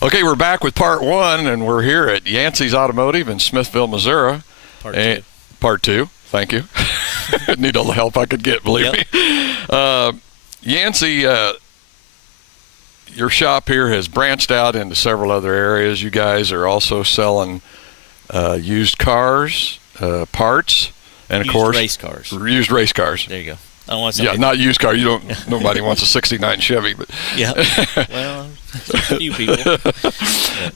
Okay, we're back with part one, and we're here at Yancy's Automotive in Smithville, Missouri. Part two. Part two. Thank you. Need all the help I could get, believe me. Yancy, your shop here has branched out into several other areas. You guys are also selling used cars, parts, and of course race cars. Used race cars. There you go. I don't want not used car. You don't. Nobody wants a '69 Chevy, but yeah. Well, a few people.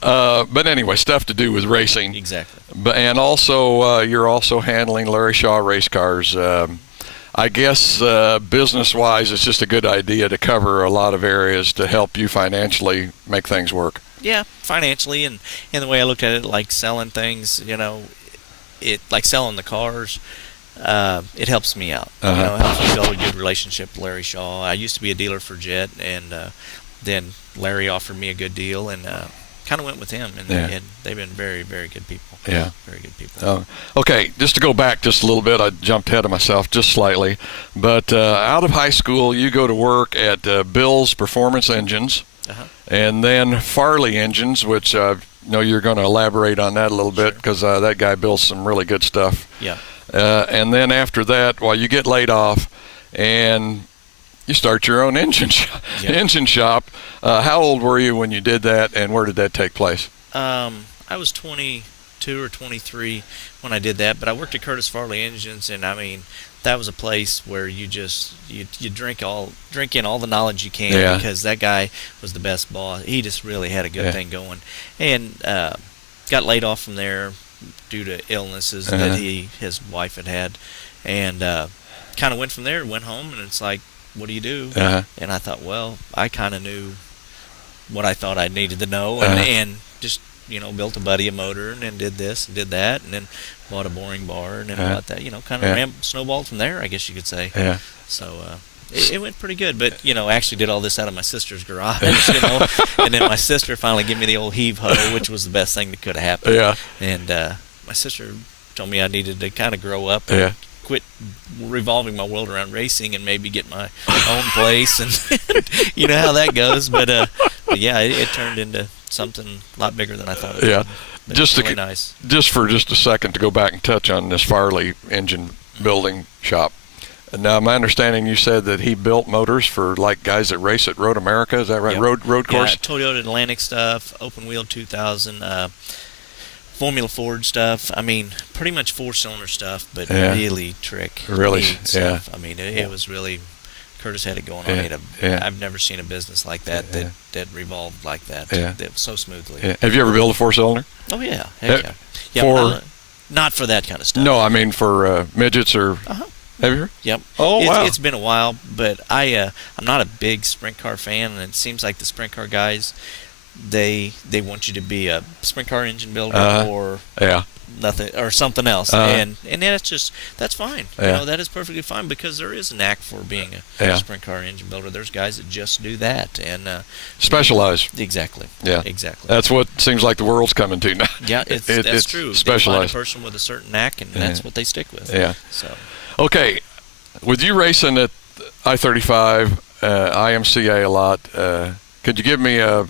But anyway, stuff to do with racing. Exactly. And also, you're also handling Larry Shaw race cars. I guess business-wise, it's just a good idea to cover a lot of areas to help you financially make things work. Yeah, financially, and the way I looked at it, like selling things, like selling the cars. It helps me out. It helps me build a good relationship with Larry Shaw. I used to be a dealer for Jet, and then Larry offered me a good deal, and kind of went with him. And they've been very, very good people. Yeah, very good people. Okay, just to go back just a little bit, I jumped ahead of myself just slightly. But out of high school, you go to work at Bill's Performance Engines, and then Farley Engines, which I know you're going to elaborate on that a little bit because that guy builds some really good stuff. Yeah. And then after that, you get laid off, and you start your own engine shop. How old were you when you did that, and where did that take place? I was 22 or 23 when I did that, but I worked at Curtis Farley Engines, and I mean, that was a place where you drink in all the knowledge you can because that guy was the best boss. He just really had a good thing going, and got laid off from there due to illnesses that his wife had, and kind of went from there. Went home, and it's like, what do you do? And I thought, well, I kind of knew what I thought I needed to know, and just built a buddy a motor, and then did this and did that, and then bought a boring bar, and then bought that. Kind of snowballed from there, I guess you could say. Yeah. So it went pretty good, but actually did all this out of my sister's garage, and then my sister finally gave me the old heave hoe, which was the best thing that could have happened. Yeah. And my sister told me I needed to kind of grow up and quit revolving my world around racing and maybe get my own place, and you know how that goes. But yeah, it turned into something a lot bigger than I thought it would. But just really nice. Just for just a second to go back and touch on this Farley engine building shop. Now, my understanding, you said that he built motors for like guys that race at Road America. Is that right? Yep. Road course. Yeah, Toyota Atlantic stuff, Open Wheel 2000, Formula Ford stuff. I mean, pretty much four-cylinder stuff, but really stuff. I mean, it was really. Curtis had it going on. I've never seen a business like that that revolved like that. That so smoothly. Yeah. Have you ever built a four-cylinder? Oh yeah, heck yeah. Not for that kind of stuff. No, I mean for midgets or. Have you? Yep. Oh wow. It's been a while, but I'm not a big sprint car fan, and it seems like the sprint car guys, they want you to be a sprint car engine builder or nothing or something else, and that's fine. That is perfectly fine because there is a knack for being a sprint car engine builder. There's guys that just do that and specialize. Exactly. Yeah. Exactly. That's what seems like the world's coming to now. Yeah, that's true. Specialized. They find a person with a certain knack, and that's what they stick with. Yeah. So. Okay, with you racing at I-35, IMCA a lot, could you give me a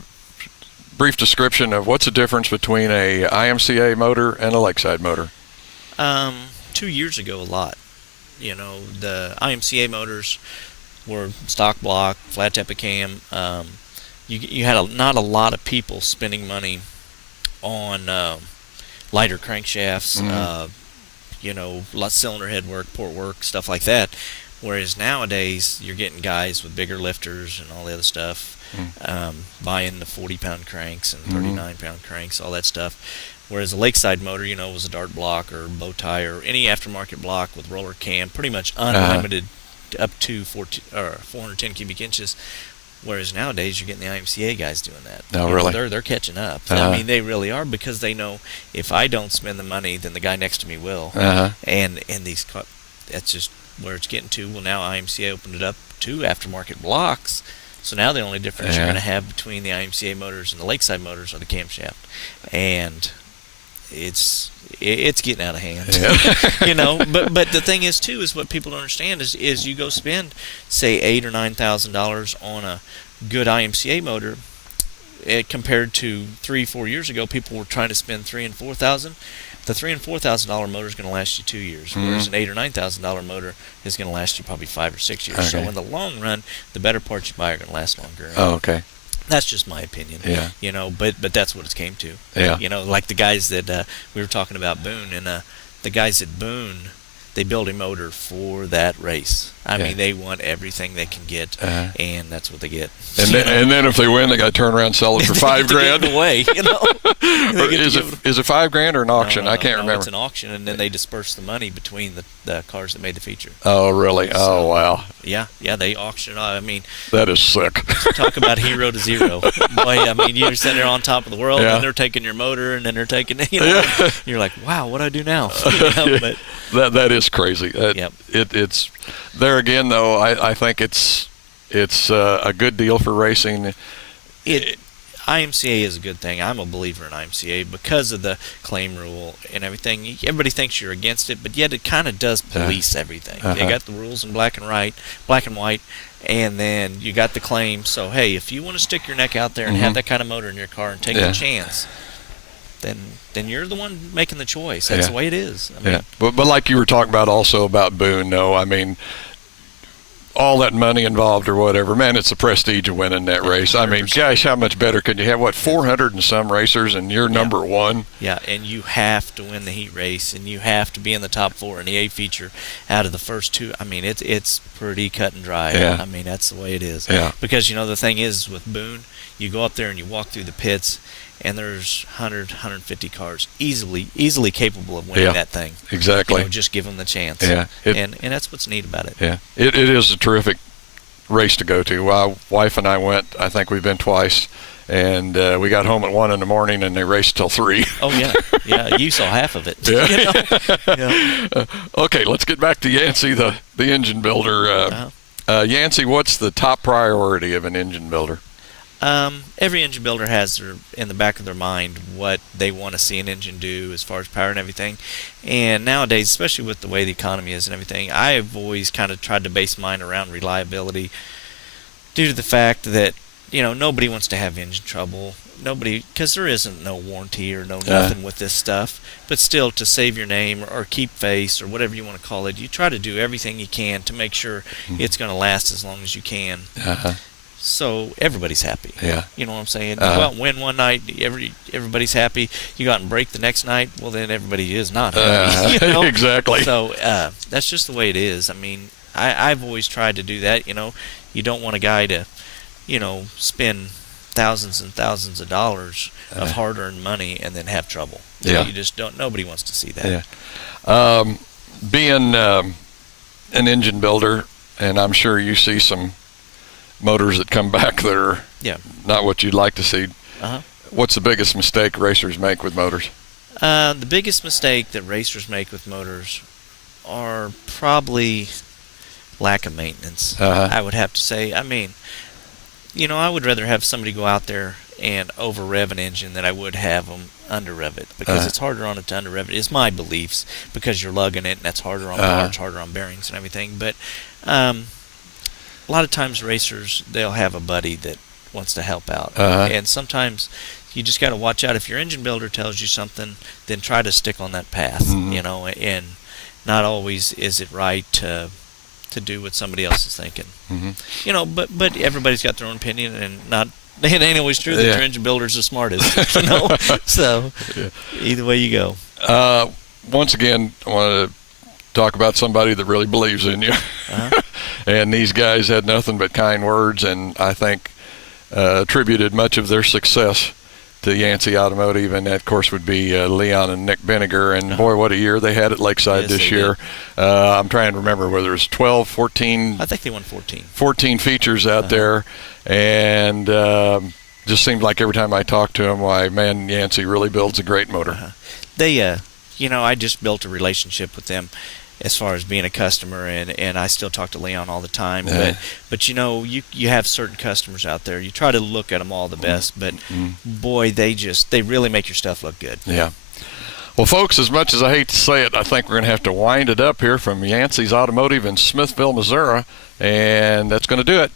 brief description of what's the difference between a IMCA motor and a Lakeside motor? 2 years ago, a lot. The IMCA motors were stock block, flat Epicam. You had not a lot of people spending money on lighter crankshafts. Cylinder head work, port work, stuff like that. Whereas nowadays, you're getting guys with bigger lifters and all the other stuff, buying the 40-pound cranks and 39-pound cranks, all that stuff. Whereas a Lakeside motor, was a dart block or bow tie or any aftermarket block with roller cam, pretty much unlimited up to 410 cubic inches. Whereas nowadays, you're getting the IMCA guys doing that. Oh, really? They're catching up. I mean, they really are because they know if I don't spend the money, then the guy next to me will. And these, that's just where it's getting to. Well, now IMCA opened it up to aftermarket blocks. So now the only difference you're going to have between the IMCA motors and the Lakeside motors are the camshaft. And it's getting out of hand. But the thing is too is what people don't understand is you go spend say $8,000 or $9,000 on a good IMCA motor. compared to 3-4 years ago, people were trying to spend $3,000 and $4,000. The $3,000 and $4,000 motor is going to last you 2 years, whereas an $8,000 or $9,000 motor is going to last you probably 5 or 6 years. So in the long run, the better parts you buy are going to last longer. Oh, okay. That's just my opinion. Yeah. But that's what it came to. Yeah. Like the guys that we were talking about Boone, and the guys at Boone, they build a motor for that race. I mean, they want everything they can get, and that's what they get. And then if they win, they got to turn around and sell it for $5,000. Give it away, Is it $5,000 or an auction? I can't remember. It's an auction, and then they disperse the money between the cars that made the feature. Oh, really? Oh, wow. Yeah, they auction. I mean, that is sick. Talk about hero to zero. Boy, I mean, you're sitting there on top of the world, and they're taking your motor, and then they're taking, you're like, wow, what do I do now? But that is crazy. It's there again, though. I think it's a good deal for racing. IMCA is a good thing. I'm a believer in IMCA because of the claim rule and everything. Everybody thinks you're against it, but yet it kind of does police everything. They got the rules in black and white, and then you got the claim. So hey, if you want to stick your neck out there and have that kind of motor in your car and take a chance, then you're the one making the choice. That's the way it is. I mean, but like you were talking about also about Boone, no, I mean, all that money involved or whatever, man, it's the prestige of winning that race. 100%. I mean, gosh, how much better could you have? 400 and some racers, and you're number one? Yeah, and you have to win the heat race, and you have to be in the top 4 in the A feature out of the first 2. I mean, it's pretty cut and dry. Yeah. I mean, that's the way it is. Yeah. Because, the thing is with Boone, you go up there and you walk through the pits, and there's 150 cars easily capable of winning that thing. Exactly. Just give them the chance. Yeah. And that's what's neat about it. Yeah. It is a terrific race to go to. My wife and I went, I think we've been twice, and we got home at 1 in the morning, and they raced till 3. Oh, yeah. Yeah, you saw half of it. Yeah. Okay, let's get back to Yancy, the engine builder. Yancy, what's the top priority of an engine builder? Every engine builder has in the back of their mind what they want to see an engine do as far as power and everything. And nowadays, especially with the way the economy is and everything, I've always kind of tried to base mine around reliability due to the fact that, nobody wants to have engine trouble. Nobody, because there isn't no warranty or nothing with this stuff. But still, to save your name or keep face or whatever you want to call it, you try to do everything you can to make sure it's going to last as long as you can. So everybody's happy. Yeah. You know what I'm saying? You go out and win one night, everybody's happy. You go out and break the next night, well, then everybody is not happy. Exactly. So that's just the way it is. I mean, I've always tried to do that. You don't want a guy to, spend thousands and thousands of dollars of hard-earned money and then have trouble. Yeah. You just don't. Nobody wants to see that. Yeah. Being an engine builder, and I'm sure you see some motors that come back that are not what you'd like to see. What's the biggest mistake racers make with motors? The biggest mistake that racers make with motors are probably lack of maintenance. I would have to say. I mean, I would rather have somebody go out there and over rev an engine than I would have them under rev it, because it's harder on it to under rev it. It's my beliefs, because you're lugging it and that's harder on parts, harder on bearings and everything. But a lot of times racers, they'll have a buddy that wants to help out. And sometimes you just got to watch out. If your engine builder tells you something, then try to stick on that path, and not always is it right to do what somebody else is thinking. But everybody's got their own opinion, and it ain't always true that your engine builder's the smartest. So either way you go. Once again, I want to talk about somebody that really believes in you. And these guys had nothing but kind words, and I think attributed much of their success to Yancy Automotive, and that, of course, would be Leon and Nick Benninger. And boy, what a year they had at Lakeside this year. I'm trying to remember whether it was 12, 14. I think they won 14. 14 features out there, and just seemed like every time I talked to him, why, man, Yancy really builds a great motor. They, I just built a relationship with them as far as being a customer, and I still talk to Leon all the time. But you have certain customers out there. You try to look at them all the best, but boy, they really make your stuff look good. Yeah. Well, folks, as much as I hate to say it, I think we're going to have to wind it up here from Yancy's Automotive in Smithville, Missouri, and that's going to do it.